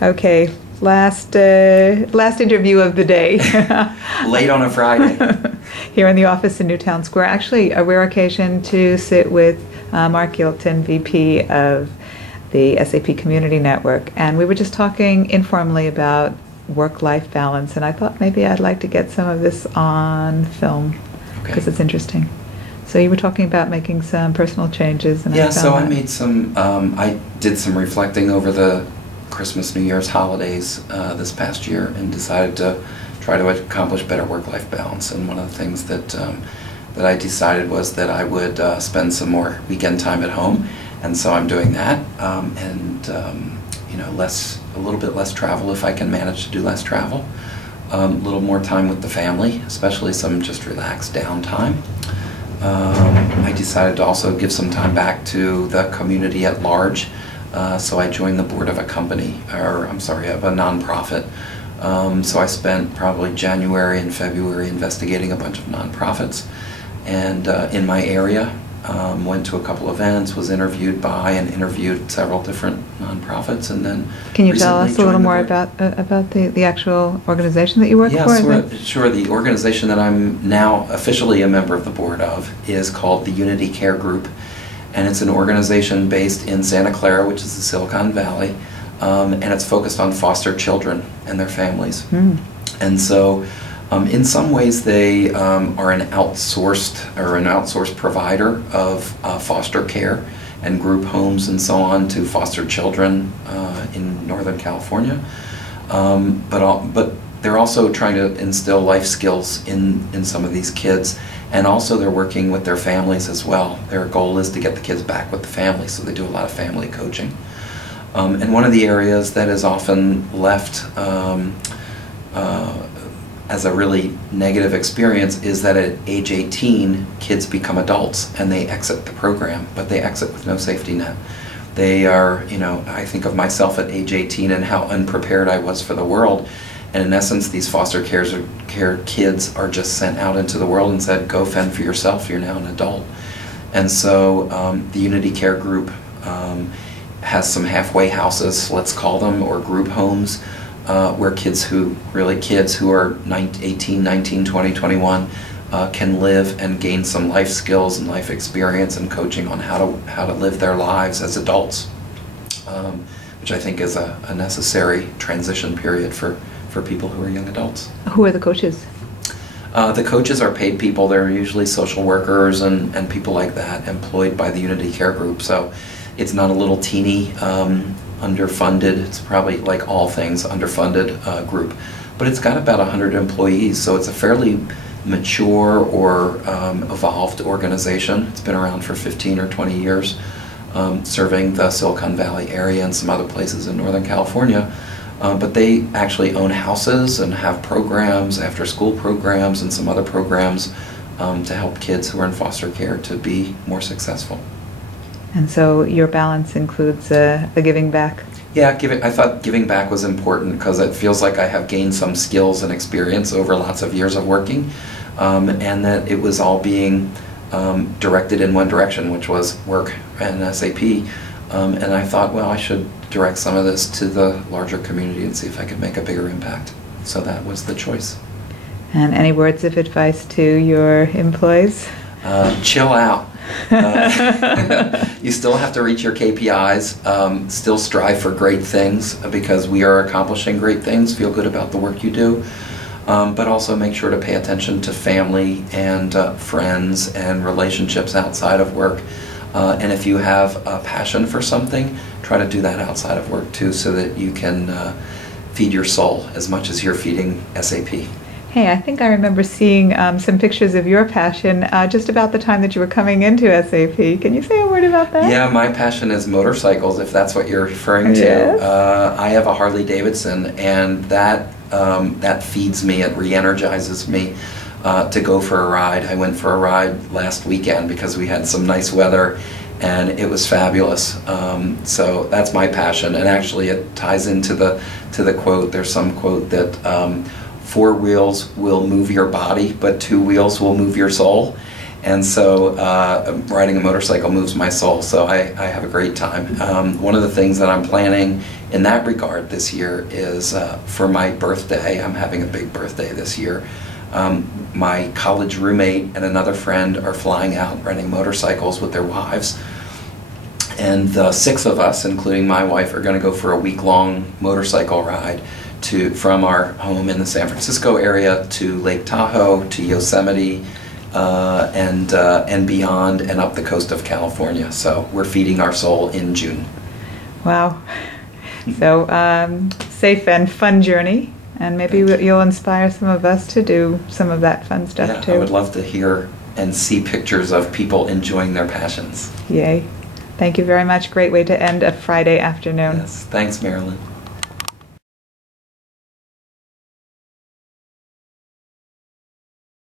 Okay, last interview of the day. Late on a Friday. Here in the office in Newtown Square. Actually, a rare occasion to sit with Mark Yolton, VP of the SAP Community Network. And we were just talking informally about work-life balance. And I thought maybe I'd like to get some of this on film because it's interesting. So you were talking about making some personal changes. And yeah, so I made some, I did some reflecting over the Christmas, New Year's holidays this past year and decided to try to accomplish better work-life balance. And one of the things that that I decided was that I would spend some more weekend time at home, and so I'm doing that. You know, a little bit less travel if I can manage to do less travel. A little more time with the family, especially some just relaxed downtime. I decided to also give some time back to the community at large. So I joined the board of a company, or I'm sorry, of a nonprofit. So I spent probably January and February investigating a bunch of nonprofits, and in my area, went to a couple events, was interviewed by and interviewed several different nonprofits, and then can you tell us a little more about the actual organization that you work for? Yes, sure. The organization that I'm now officially a member of the board of is called the Unity Care Group. And it's an organization based in Santa Clara, which is the Silicon Valley, and it's focused on foster children and their families. And so in some ways they are an outsourced provider of foster care and group homes and so on to foster children in Northern California. But they're also trying to instill life skills in some of these kids. And also they're working with their families as well. Their goal is to get the kids back with the family, so they do a lot of family coaching. And one of the areas that is often left as a really negative experience is that at age 18, kids become adults and they exit the program, but they exit with no safety net. They are, you know, I think of myself at age 18 and how unprepared I was for the world. And in essence, these foster care kids are just sent out into the world and said, go fend for yourself, you're now an adult. And so the Unity Care Group has some halfway houses, let's call them, or group homes, where kids who are 18, 19, 20, 21 can live and gain some life skills and life experience and coaching on how to live their lives as adults, which I think is a necessary transition period for people who are young adults. Who are the coaches? The coaches are paid people. They're usually social workers and people like that employed by the Unity Care Group. So it's not a little teeny underfunded, it's probably like all things underfunded group. But it's got about 100 employees, so it's a fairly mature or evolved organization. It's been around for 15 or 20 years, serving the Silicon Valley area and some other places in Northern California. But they actually own houses and have programs, after-school programs and some other programs to help kids who are in foster care to be more successful. And so your balance includes the giving back? Yeah, I thought giving back was important because it feels like I have gained some skills and experience over lots of years of working, and that it was all being directed in one direction, which was work and SAP. And I thought, well, I should direct some of this to the larger community and see if I could make a bigger impact. So that was the choice. And any words of advice to your employees? Chill out. You still have to reach your KPIs, still strive for great things because we are accomplishing great things, feel good about the work you do, but also make sure to pay attention to family and friends and relationships outside of work. And if you have a passion for something, try to do that outside of work too, so that you can feed your soul as much as you're feeding SAP. Hey, I think I remember seeing some pictures of your passion just about the time that you were coming into SAP. Can you say a word about that? Yeah, my passion is motorcycles, if that's what you're referring to. Yes. I have a Harley Davidson, and that feeds me, it re-energizes me. To go for a ride. I went for a ride last weekend because we had some nice weather and it was fabulous. So that's my passion, and actually it ties into the quote. There's some quote that 4 wheels will move your body, but 2 wheels will move your soul. And so riding a motorcycle moves my soul, so I have a great time. One of the things that I'm planning in that regard this year is for my birthday. I'm having a big birthday this year. My college roommate and another friend are flying out renting motorcycles with their wives. And the 6 of us, including my wife, are going to go for a week-long motorcycle ride from our home in the San Francisco area to Lake Tahoe, to Yosemite, and beyond, and up the coast of California. So we're feeding our soul in June. Wow. So safe and fun journey, and maybe you'll inspire some of us to do some of that fun stuff too. I would love to hear and see pictures of people enjoying their passions. Yay. Thank you very much. Great way to end a Friday afternoon. Yes. Thanks, Marilyn.